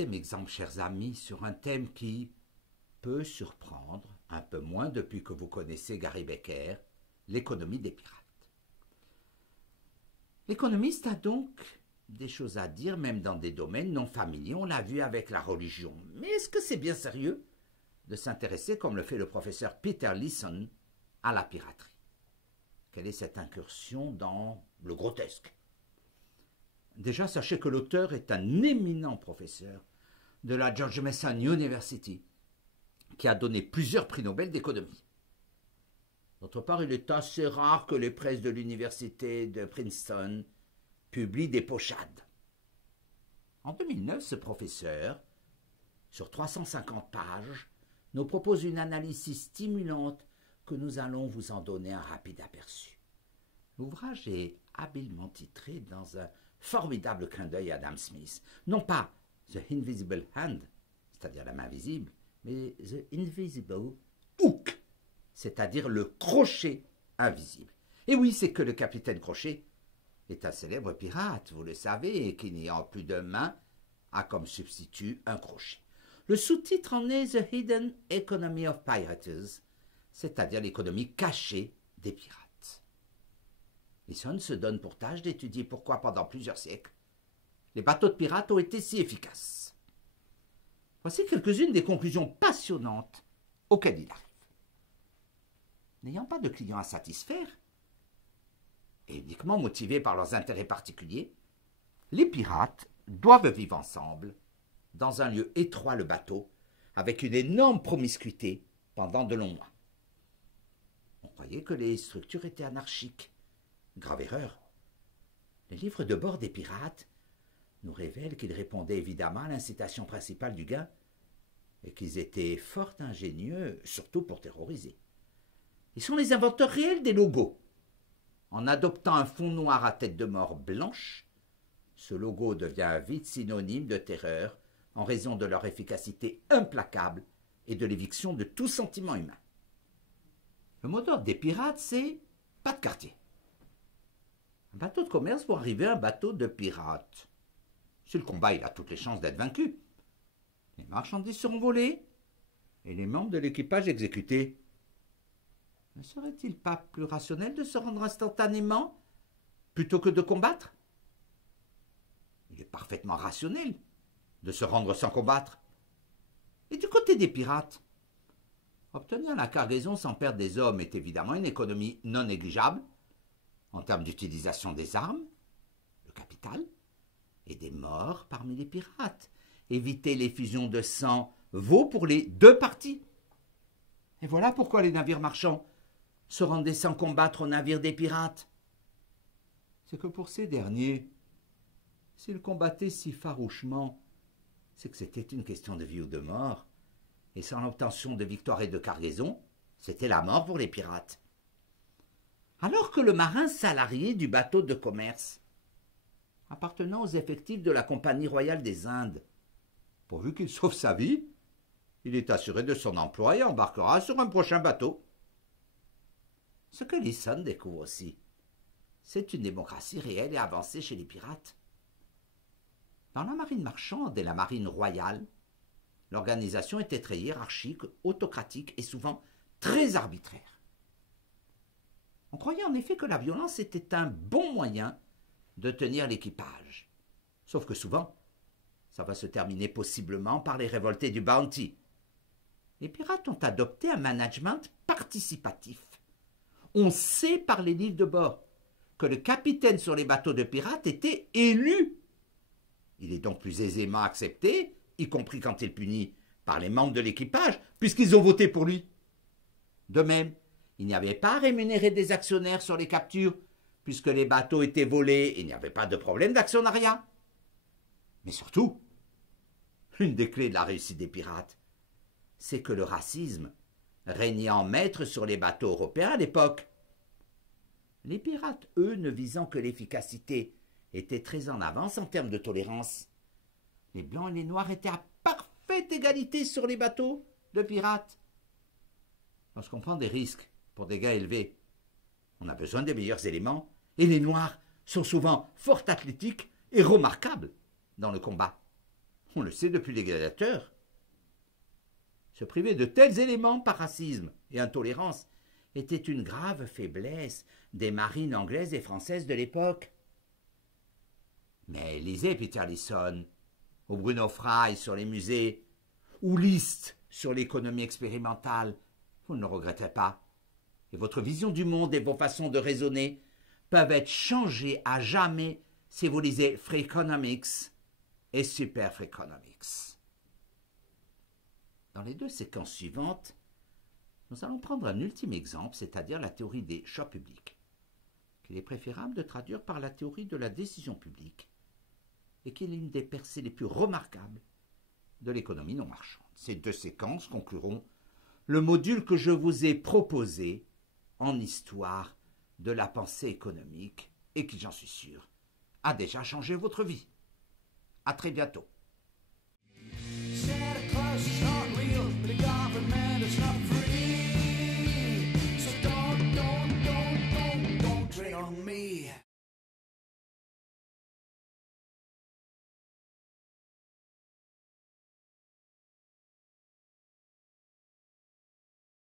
troisième exemple, chers amis, sur un thème qui peut surprendre, un peu moins depuis que vous connaissez Gary Becker, l'économie des pirates. L'économiste a donc des choses à dire, même dans des domaines non familiers, on l'a vu avec la religion. Mais est-ce que c'est bien sérieux de s'intéresser, comme le fait le professeur Peter Leeson, à la piraterie? Quelle est cette incursion dans le grotesque? Déjà, sachez que l'auteur est un éminent professeur de la George Mason University, qui a donné plusieurs prix Nobel d'économie. D'autre part, il est assez rare que les presses de l'université de Princeton publient des pochades. En 2009, ce professeur, sur 350 pages, nous propose une analyse si stimulante que nous allons vous en donner un rapide aperçu. L'ouvrage est habilement titré dans un formidable clin d'œil à Adam Smith. Non pas The Invisible Hand, c'est-à-dire la main visible, mais The Invisible Hook, c'est-à-dire le crochet invisible. Et oui, c'est que le capitaine Crochet est un célèbre pirate, vous le savez, et qui, n'ayant plus de main, a comme substitut un crochet. Le sous-titre en est The Hidden Economy of Pirates, c'est-à-dire l'économie cachée des pirates. Leeson se donne pour tâche d'étudier pourquoi, pendant plusieurs siècles, les bateaux de pirates ont été si efficaces. Voici quelques-unes des conclusions passionnantes auxquelles il arrive. N'ayant pas de clients à satisfaire, et uniquement motivés par leurs intérêts particuliers, les pirates doivent vivre ensemble, dans un lieu étroit, le bateau, avec une énorme promiscuité pendant de longs mois. On croyait que les structures étaient anarchiques. Grave erreur. Les livres de bord des pirates nous révèlent qu'ils répondaient évidemment à l'incitation principale du gain et qu'ils étaient fort ingénieux, surtout pour terroriser. Ils sont les inventeurs réels des logos. En adoptant un fond noir à tête de mort blanche, ce logo devient vite synonyme de terreur en raison de leur efficacité implacable et de l'éviction de tout sentiment humain. Le mot d'ordre des pirates, c'est « pas de quartier ». Un bateau de commerce pour arriver à un bateau de pirates. Si le combat, il a toutes les chances d'être vaincu. Les marchandises seront volées et les membres de l'équipage exécutés. Ne serait-il pas plus rationnel de se rendre instantanément plutôt que de combattre? Il est parfaitement rationnel de se rendre sans combattre. Et du côté des pirates, obtenir la cargaison sans perdre des hommes est évidemment une économie non négligeable en termes d'utilisation des armes, le capital et des morts parmi les pirates. Éviter les fusions de sang vaut pour les deux parties. Et voilà pourquoi les navires marchands se rendaient sans combattre aux navires des pirates. C'est que pour ces derniers, s'ils combattaient si farouchement, c'est que c'était une question de vie ou de mort, et sans l'obtention de victoire et de cargaison, c'était la mort pour les pirates. Alors que le marin salarié du bateau de commerce, appartenant aux effectifs de la Compagnie royale des Indes, pourvu qu'il sauve sa vie, il est assuré de son emploi et embarquera sur un prochain bateau. Ce que Leeson découvre aussi, c'est une démocratie réelle et avancée chez les pirates. Dans la marine marchande et la marine royale, l'organisation était très hiérarchique, autocratique et souvent très arbitraire. On croyait en effet que la violence était un bon moyen de tenir l'équipage. Sauf que souvent, ça va se terminer possiblement par les révoltés du Bounty. Les pirates ont adopté un management participatif. On sait par les livres de bord que le capitaine sur les bateaux de pirates était élu. Il est donc plus aisément accepté, y compris quand il est puni par les membres de l'équipage, puisqu'ils ont voté pour lui. De même, il n'y avait pas à rémunérer des actionnaires sur les captures, puisque les bateaux étaient volés et il n'y avait pas de problème d'actionnariat. Mais surtout, une des clés de la réussite des pirates, c'est que le racisme régnait en maître sur les bateaux européens à l'époque. Les pirates, eux, ne visant que l'efficacité, étaient très en avance en termes de tolérance. Les blancs et les noirs étaient à parfaite égalité sur les bateaux de pirates. Lorsqu'on prend des risques pour des gains élevés, on a besoin des meilleurs éléments, et les noirs sont souvent fort athlétiques et remarquables dans le combat. On le sait depuis les gladiateurs. Se priver de tels éléments par racisme et intolérance était une grave faiblesse des marines anglaises et françaises de l'époque. Mais lisez Peter Leeson, ou Bruno Frey sur les musées, ou Liszt sur l'économie expérimentale, vous ne le regretterez pas. Et votre vision du monde et vos façons de raisonner peuvent être changées à jamais si vous lisez Freakonomics et Super Freakonomics. Dans les deux séquences suivantes, nous allons prendre un ultime exemple, c'est-à-dire la théorie des choix publics, qu'il est préférable de traduire par la théorie de la décision publique, et qui est l'une des percées les plus remarquables de l'économie non marchande. Ces deux séquences concluront le module que je vous ai proposé en histoire de la pensée économique et qui, j'en suis sûr, a déjà changé votre vie. À très bientôt. Santa Claus